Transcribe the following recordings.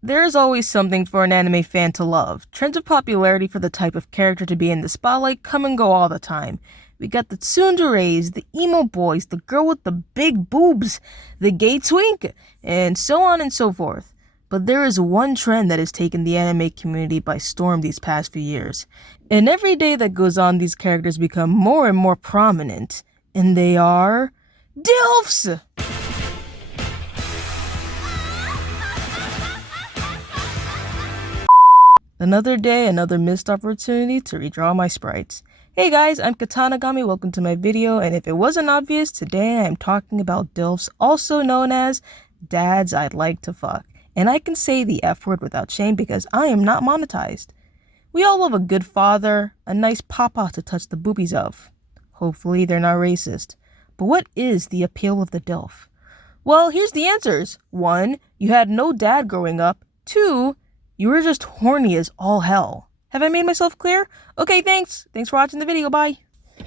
There is always something for an anime fan to love. Trends of popularity for the type of character to be in the spotlight come and go all the time. We got the tsunderes, the emo boys, the girl with the big boobs, the gay twink, and so on and so forth. But there is one trend that has taken the anime community by storm these past few years. And every day that goes on, these characters become more and more prominent. And they are DILFs! Another day, another missed opportunity to redraw my sprites. Hey guys, I'm Katanagami, welcome to my video, and if it wasn't obvious, today I am talking about DILFs, also known as dads I'd like to fuck. And I can say the F word without shame because I am not monetized. We all love a good father, a nice papa to touch the boobies of. Hopefully they're not racist. But what is the appeal of the DILF? Well, here's the answers. 1. You had no dad growing up. 2. You were just horny as all hell. Have I made myself clear? Okay, thanks. Thanks for watching the video. Bye.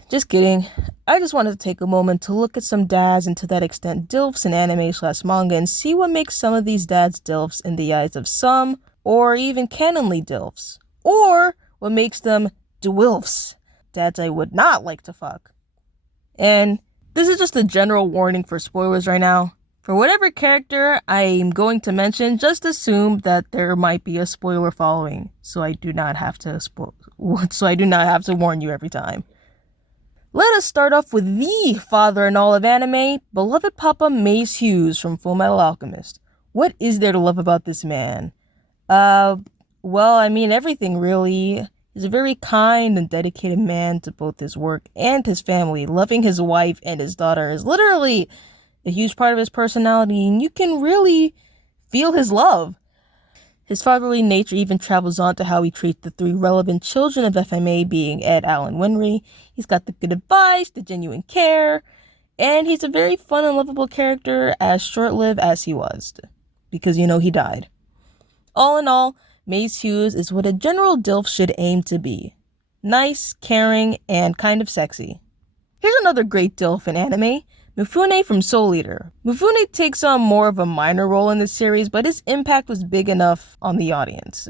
Just kidding. I just wanted to take a moment to look at some dads and to that extent DILFs in anime/manga and see what makes some of these dads DILFs in the eyes of some, or even canonly DILFs. Or what makes them DWILFs, dads I would not like to fuck. And this is just a general warning for spoilers right now. For whatever character I'm going to mention, just assume that there might be a spoiler following, so I do not have to warn you every time. Let us start off with the father in all of anime, beloved Papa Mace Hughes from Fullmetal Alchemist. What is there to love about this man? Well, I mean everything really. He's a very kind and dedicated man to both his work and his family. Loving his wife and his daughter is literally a huge part of his personality, and you can really feel his love. His fatherly nature even travels on to how he treats the 3 relevant children of FMA, being Ed, Al, and Winry. He's got the good advice, the genuine care, and he's a very fun and lovable character, as short-lived as he was, because, you know, he died. All in all, Mace Hughes is what a general DILF should aim to be. Nice, caring, and kind of sexy. Here's another great DILF in anime, Mifune from Soul Eater. Mifune takes on more of a minor role in this series, but his impact was big enough on the audience.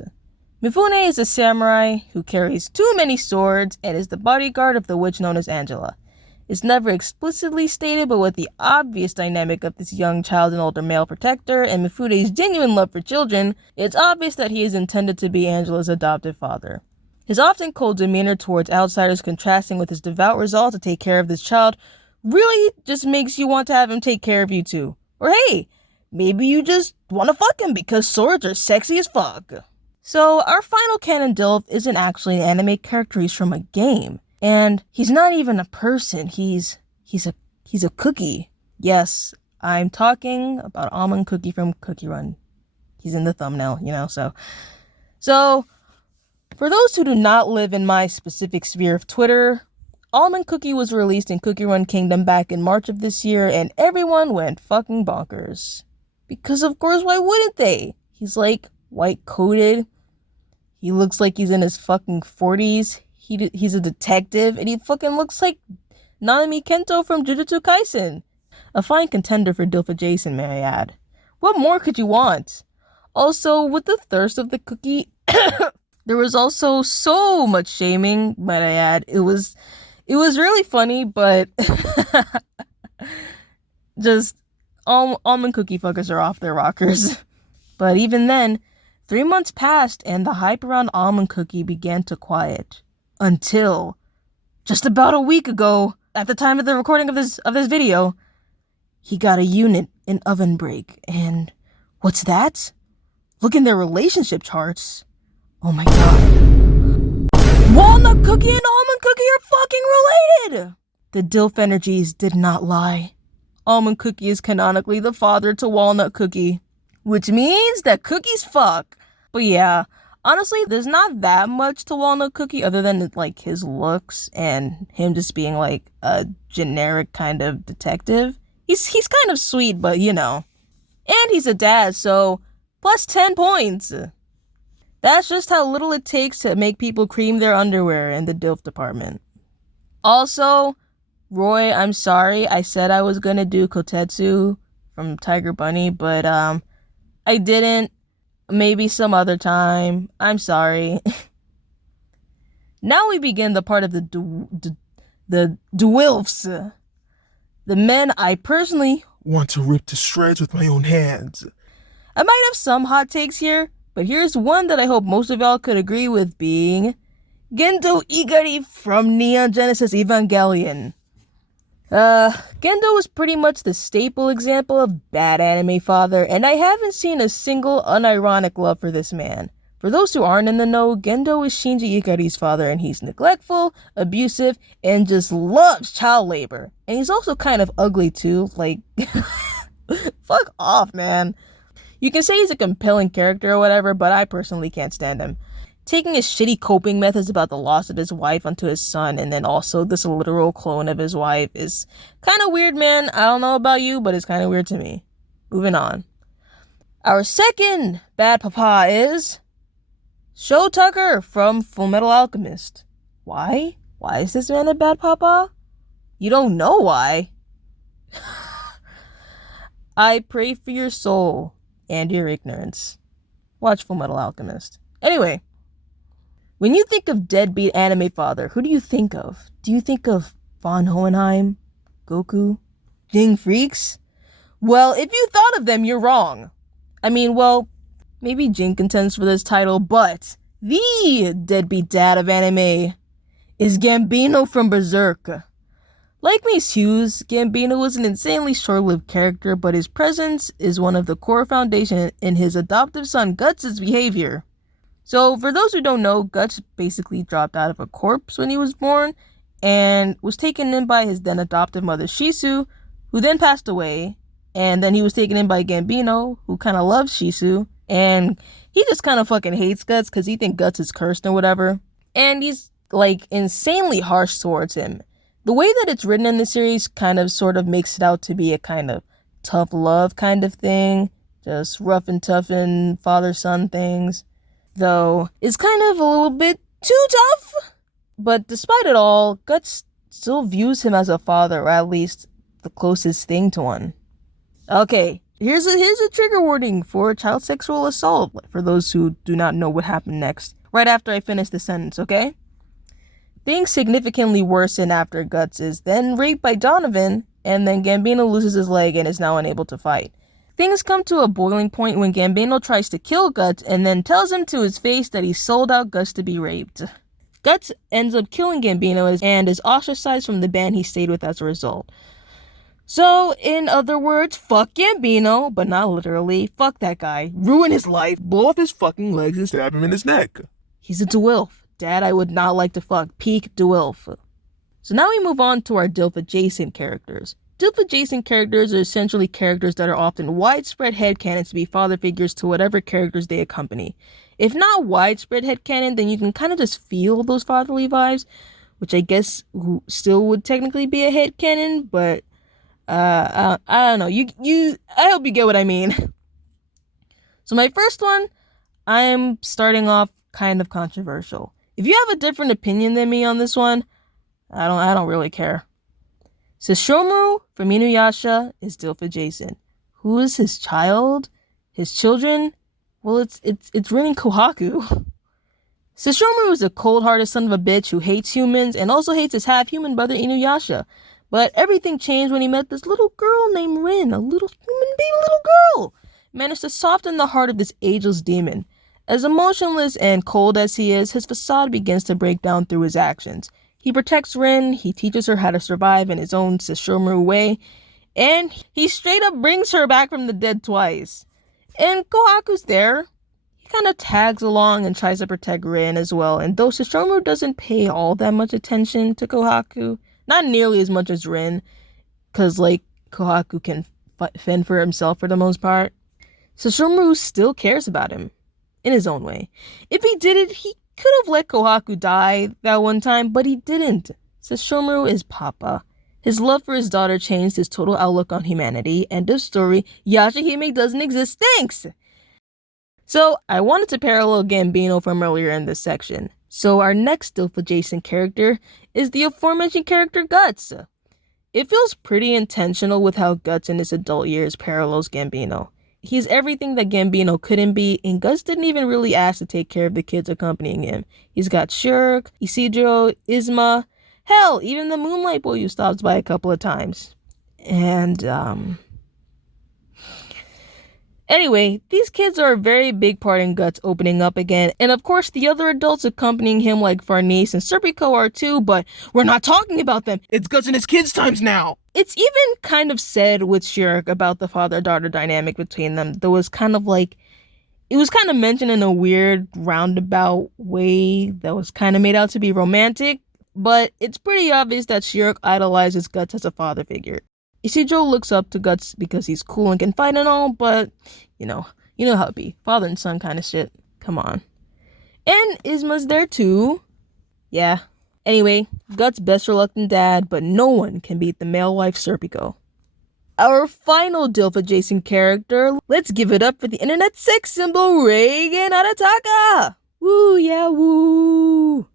Mifune is a samurai who carries too many swords and is the bodyguard of the witch known as Angela. It's never explicitly stated, but with the obvious dynamic of this young child and older male protector and Mifune's genuine love for children, it's obvious that he is intended to be Angela's adoptive father. His often cold demeanor towards outsiders contrasting with his devout resolve to take care of this child really just makes you want to have him take care of you too. Or hey, maybe you just want to fuck him because swords are sexy as fuck. So our final canon DILF isn't actually an anime character, he's from a game. And he's not even a person, he's a cookie. Yes, I'm talking about Almond Cookie from Cookie Run. He's in the thumbnail, you know, so for those who do not live in my specific sphere of Twitter, Almond Cookie was released in Cookie Run Kingdom back in March of this year, and everyone went fucking bonkers. Because of course, why wouldn't they? He's like white-coated. He looks like he's in his fucking 40s. He's a detective, and he fucking looks like Nanami Kento from Jujutsu Kaisen. A fine contender for DILF adjacent, may I add. What more could you want? Also, with the thirst of the cookie, there was also so much shaming, might I add. It was really funny, but just almond cookie fuckers are off their rockers. But even then, 3 months passed and the hype around Almond Cookie began to quiet. Until just about a week ago, at the time of the recording of this video, he got a unit in Oven Break. And what's that? Look in their relationship charts. Oh my god. Walnut Cookie and Almond Cookie are fucking related! The DILF energies did not lie. Almond Cookie is canonically the father to Walnut Cookie, which means that cookies fuck. But yeah, honestly, there's not that much to Walnut Cookie other than like his looks and him just being like a generic kind of detective. He's kind of sweet, but you know. And he's a dad, so plus 10 points. That's just how little it takes to make people cream their underwear in the DILF department. Also, Roy, I'm sorry. I said I was gonna do Kotetsu from Tiger Bunny, but I didn't. Maybe some other time. I'm sorry. Now we begin the part of the DILFs. The men I personally want to rip to shreds with my own hands. I might have some hot takes here, but here's one that I hope most of y'all could agree with, being Gendo Igari from Neon Genesis Evangelion. Gendo is pretty much the staple example of bad anime father, and I haven't seen a single unironic love for this man. For those who aren't in the know, Gendo is Shinji Ikari's father, and he's neglectful, abusive, and just loves child labor. And he's also kind of ugly too, like, fuck off, man. You can say he's a compelling character or whatever, but I personally can't stand him. Taking his shitty coping methods about the loss of his wife onto his son, and then also this literal clone of his wife, is kind of weird, man. I don't know about you, but it's kind of weird to me. Moving on. Our second bad papa is Sho Tucker from Fullmetal Alchemist. Why? Why is this man a bad papa? You don't know why. I pray for your soul and your ignorance. Watch Fullmetal Alchemist. Anyway, when you think of deadbeat anime father, who do you think of? Do you think of Von Hohenheim? Goku? Jing Freaks? Well, if you thought of them, you're wrong. I mean, well, maybe Jin contends for this title, but the deadbeat dad of anime is Gambino from Berserk. Like Mace Hughes, Gambino was an insanely short-lived character, but his presence is one of the core foundation in his adoptive son Guts' behavior. So, for those who don't know, Guts basically dropped out of a corpse when he was born, and was taken in by his then adoptive mother Shisu, who then passed away, and then he was taken in by Gambino, who kind of loves Shisu, and he just kind of fucking hates Guts because he thinks Guts is cursed or whatever. And he's, like, insanely harsh towards him. The way that it's written in the series kind of sort of makes it out to be a kind of tough love kind of thing. Just rough and tough and father-son things. Though, it's kind of a little bit too tough. But despite it all, Guts still views him as a father, or at least the closest thing to one. Okay, here's a trigger warning for child sexual assault, for those who do not know what happened next, right after I finish the sentence, okay? Things significantly worsen after Guts is then raped by Donovan, and then Gambino loses his leg and is now unable to fight. Things come to a boiling point when Gambino tries to kill Guts and then tells him to his face that he sold out Guts to be raped. Guts ends up killing Gambino and is ostracized from the band he stayed with as a result. So, in other words, fuck Gambino, but not literally. Fuck that guy. Ruin his life. Blow off his fucking legs and stab him in his neck. He's a DILF. Dad, I would not like to fuck. Peak DILF. So now we move on to our DILF adjacent characters. DILF adjacent characters are essentially characters that are often widespread headcanons to be father figures to whatever characters they accompany. If not widespread headcanon, then you can kind of just feel those fatherly vibes, which I guess still would technically be a headcanon, but I don't know. I hope you get what I mean. So my first one, I'm starting off kind of controversial. If you have a different opinion than me on this one, I don't really care. So Shomuru from Inuyasha is DILF adjacent. Who is his child? His children? Well, it's Rin Kohaku. Sesshomaru is a cold-hearted son of a bitch who hates humans and also hates his half-human brother Inuyasha. But everything changed when he met this little girl named Rin, a little human baby little girl. Managed to soften the heart of this ageless demon. As emotionless and cold as he is, his facade begins to break down through his actions. He protects Rin, he teaches her how to survive in his own Sesshomaru way, and he straight up brings her back from the dead twice. And Kohaku's there. He kind of tags along and tries to protect Rin as well, and though Sesshomaru doesn't pay all that much attention to Kohaku, not nearly as much as Rin, because, like, Kohaku can fend for himself for the most part, Sesshomaru still cares about him, in his own way. If he did it, he could have let Kohaku die that one time, but he didn't. Sesshomaru is Papa. His love for his daughter changed his total outlook on humanity, end of story. Yashahime doesn't exist, thanks! So, I wanted to parallel Gambino from earlier in this section. So our next DILF adjacent character is the aforementioned character Guts. It feels pretty intentional with how Guts in his adult years parallels Gambino. He's everything that Gambino couldn't be, and Guts didn't even really ask to take care of the kids accompanying him. He's got Shirk, Isidro, Isma, hell, even the Moonlight Boy who stops by a couple of times. And, anyway, these kids are a very big part in Guts opening up again, and of course the other adults accompanying him like Farnese and Serpico are too, but we're not talking about them. It's Guts and his kids times now. It's even kind of said with Shirk about the father-daughter dynamic between them. It was kind of mentioned in a weird roundabout way that was kind of made out to be romantic, but it's pretty obvious that Shirk idolizes Guts as a father figure. Isidro looks up to Guts because he's cool and can fight and all, but, you know how it be. Father and son kind of shit. Come on. And Isma's there too. Yeah. Anyway, Guts' best reluctant dad, but no one can beat the male wife Serpico. Our final DILF adjacent character, let's give it up for the internet sex symbol Reigen Arataka! Woo, yeah, woo!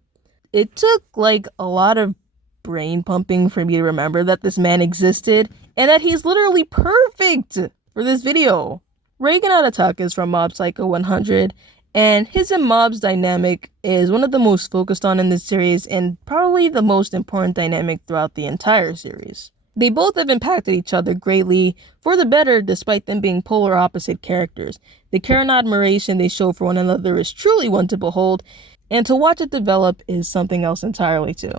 It took like a lot of brain pumping for me to remember that this man existed and that he's literally perfect for this video. Reigen Arataka is from Mob Psycho 100, and his and Mob's dynamic is one of the most focused on in this series and probably the most important dynamic throughout the entire series. They both have impacted each other greatly for the better despite them being polar opposite characters. The care and admiration they show for one another is truly one to behold, and to watch it develop is something else entirely too.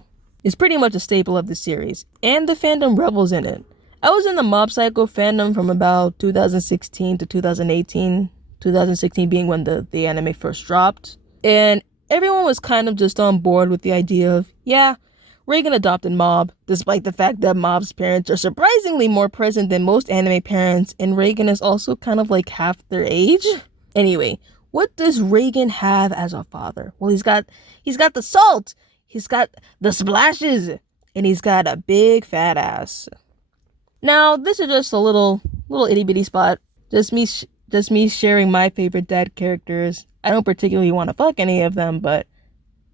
It's pretty much a staple of the series, and the fandom revels in it. I was in the Mob Psycho fandom from about 2016 to 2018, 2016 being when the anime first dropped, and everyone was kind of just on board with the idea of, yeah, Reigen adopted Mob, despite the fact that Mob's parents are surprisingly more present than most anime parents, and Reigen is also kind of like half their age. Anyway, what does Reigen have as a father? Well, he's got the salt, he's got the splashes, and he's got a big fat ass. Now, this is just a little itty bitty spot, just me sharing my favorite dad characters. I don't particularly want to fuck any of them, but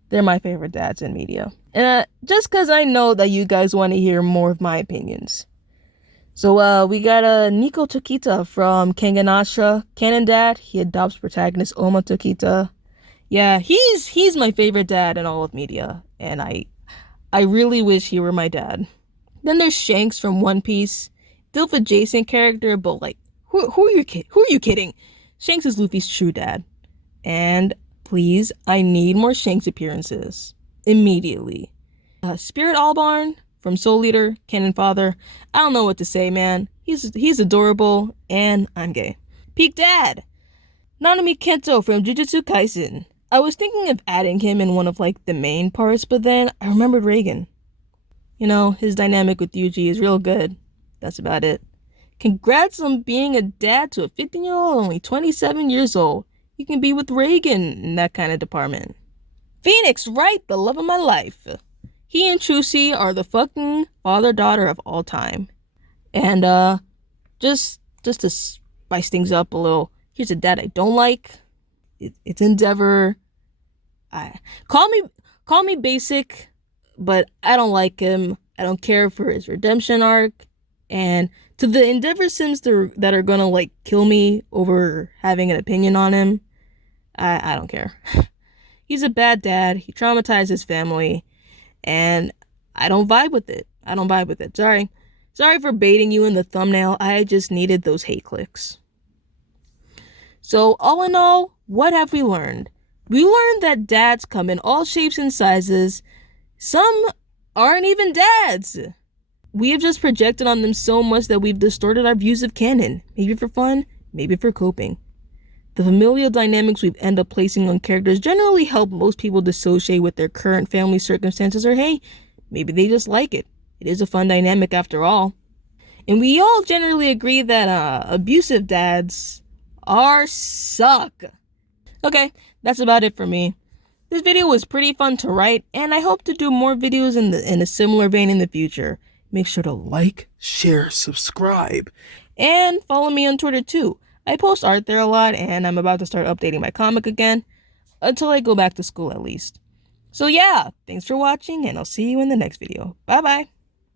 they're my favorite dads in media. And just because I know that you guys want to hear more of my opinions. So we got Nico Tokita from Kengan Ashura, canon dad. He adopts protagonist Oma Tokita. Yeah, he's my favorite dad in all of media, and I really wish he were my dad. Then there's Shanks from One Piece, DILF adjacent character, but like, who are you kidding? Shanks is Luffy's true dad, and please, I need more Shanks appearances immediately. Spirit Albarn from Soul Eater, canon father. I don't know what to say, man. He's adorable, and I'm gay. Peak dad, Nanami Kento from Jujutsu Kaisen. I was thinking of adding him in one of like the main parts, but then I remembered Reigen. You know, his dynamic with Yuji is real good. That's about it. Congrats on being a dad to a 15-year-old only 27 years old. You can be with Reigen in that kind of department. Phoenix Wright, the love of my life. He and Trucy are the fucking father-daughter of all time. And just to spice things up a little, here's a dad I don't like. It's Endeavor. Call me basic, but I don't like him. I don't care for his redemption arc. And to the Endeavor Sims that are gonna like kill me over having an opinion on him, I don't care. He's a bad dad. He traumatized his family, and I don't vibe with it. Sorry for baiting you in the thumbnail. I just needed those hate clicks. So all in all, what have we learned? We learned that dads come in all shapes and sizes. Some aren't even dads. We have just projected on them so much that we've distorted our views of canon. Maybe for fun, maybe for coping. The familial dynamics we've ended up placing on characters generally help most people dissociate with their current family circumstances, or hey, maybe they just like it. It is a fun dynamic after all. And we all generally agree that abusive dads suck. Okay, that's about it for me. This video was pretty fun to write, and I hope to do more videos in a similar vein in the future. Make sure to Like, share, subscribe. And follow me on Twitter too. I post art there a lot, and I'm about to start updating my comic again. Until I go back to school at least. So yeah, thanks for watching, and I'll see you in the next video. Bye bye.